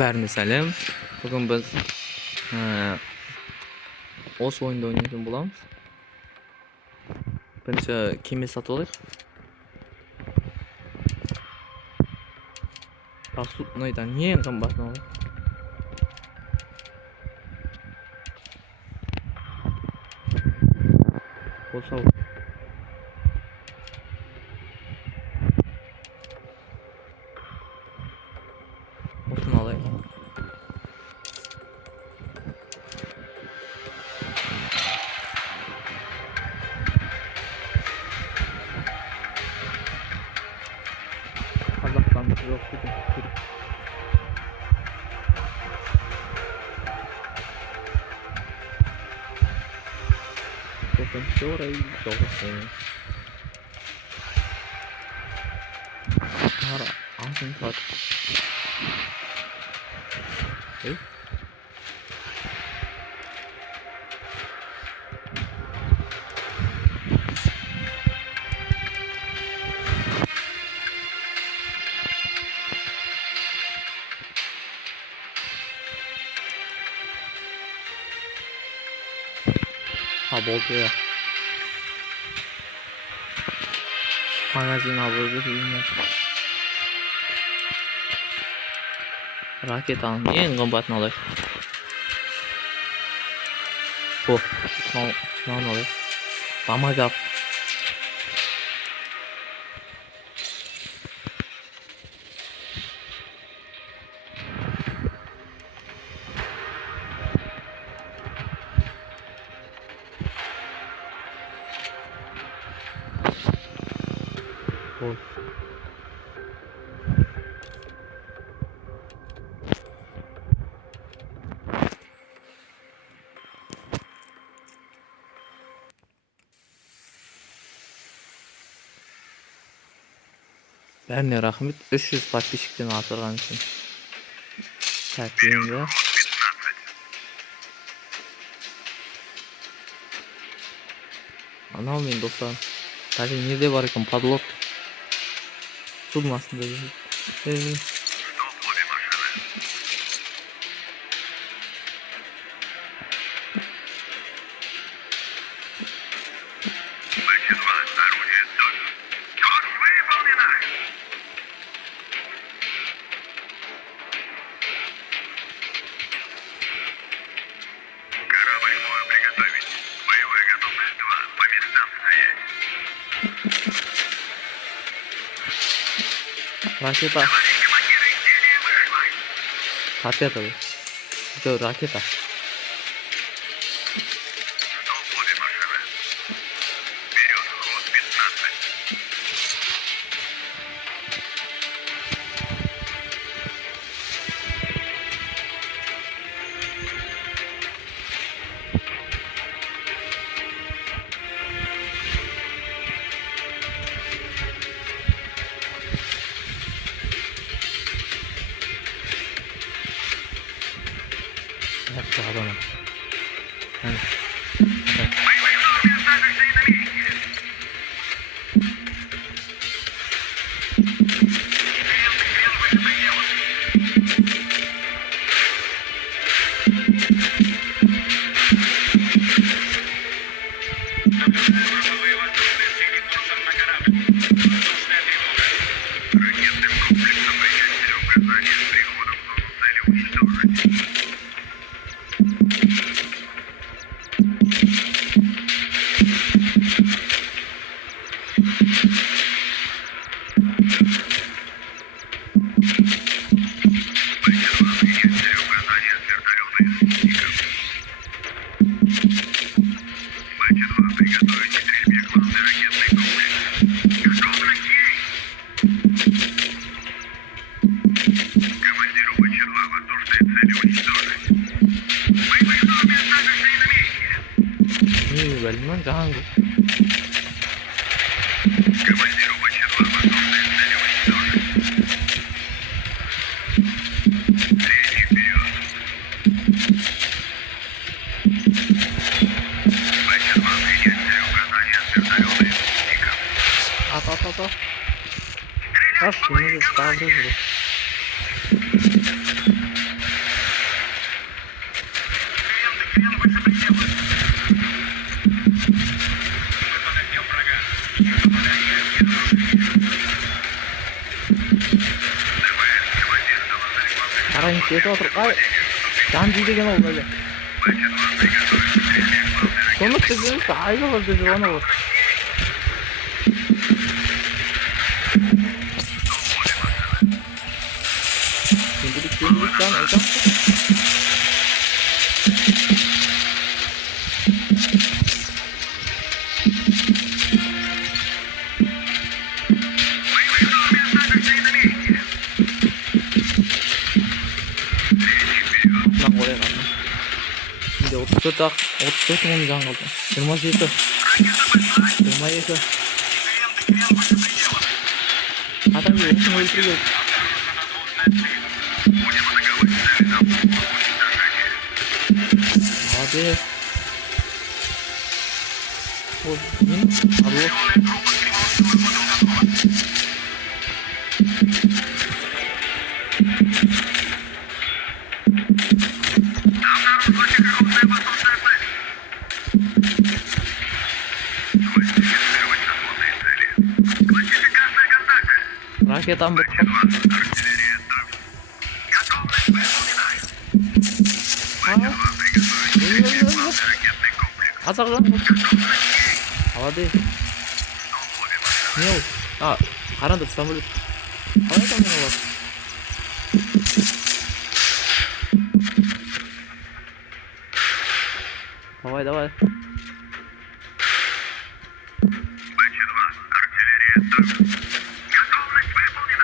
Bärni salam. Bugun biz o'z o'yinda o'ynaydigan bo'lamiz. Birinchi kema sotib olaylik. Absurdnoydan eng qimmatini olaylik. Bo'lsa o'tini olaylik. Қазақстанда жоқ екен. Төртінші орай жоқ екен. Алтын сат. Ha boldu ya. Magazin alırdı bilmem. Raket alın. En kombatını alayım. Bu. Ne alayım? Damagaf. Bu. Bärne rahmet 300 подписчиктен асырган үчүн. Так, енді анау мен достарым даже неде бар екен подлог судың астында жүреді. Ракета. Торпеда. Это ракета. Yaptı adamı. Бәлмән жаңғы. Ата. Аж не ставлю. Ай, кетіп отыр. Ай, жан жейдеген ол бәле. Соны тізіміз айғылырды жүрген ол. Şimdilik ben hocam. Lan oraya kaldım. Şimdi 34 mum can kaldı. 27. 27. Adam bir olsun öldürüyor. Hadi. O min Allah. Ракетам бak. Azar lan. Hadi. Niye o? Aa, karanlık samurluk. Havaya da mı var? Давай, давай.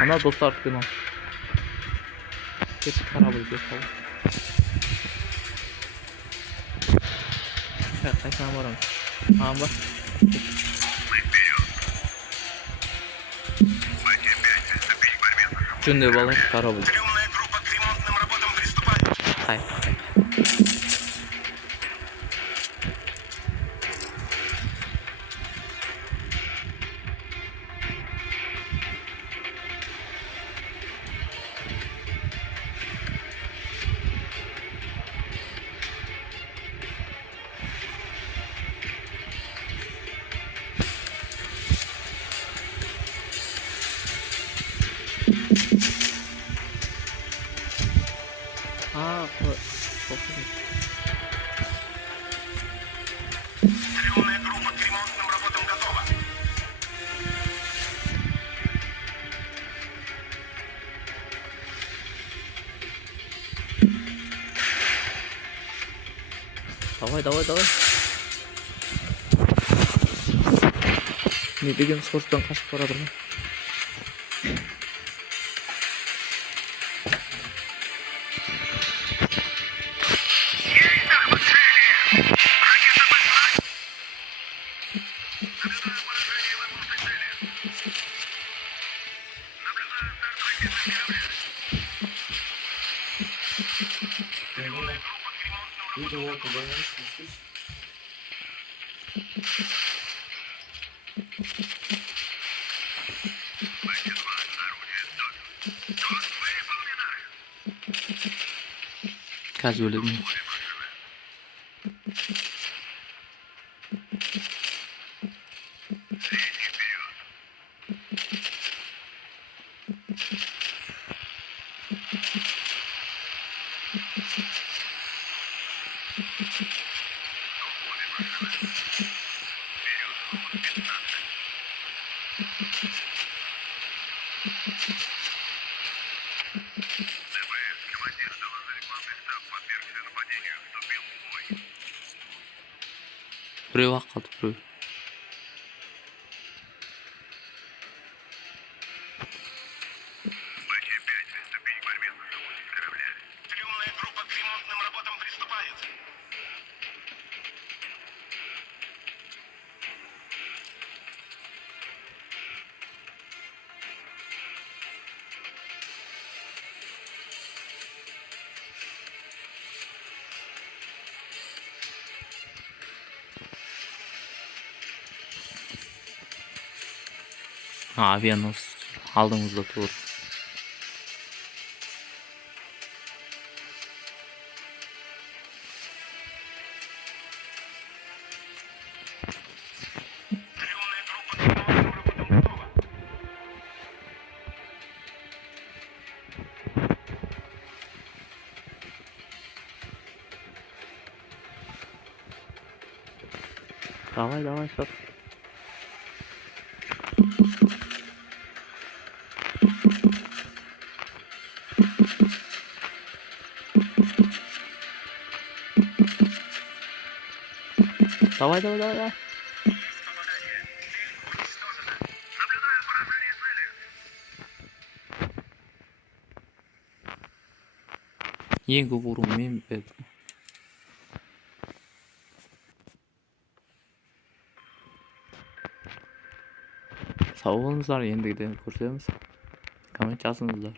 Она достар кино. Кетіп корабль кетіп. Қайсынан барамыз? Аған бар. Жөндеп алайық корабль. Қай. Aa, Зеленая группа к ремонтным работам готова. Давай, давай, давай. Ne деген скоростьпен қашып барадыр ма? Қазір өлемін. Біреу-ақ қалды, біреу. Трюмная группа к ремонтным работам приступает. Авианос алдыңызда тұр. Трюмная группа к ремонтным работам готова. Давай, стоп. Давай. Наблюдаю поражение цели. Ең көп ұру мен бердім. Сау болыңыздар, ендігіден көрсетеміз. Коммент жазыңыздар.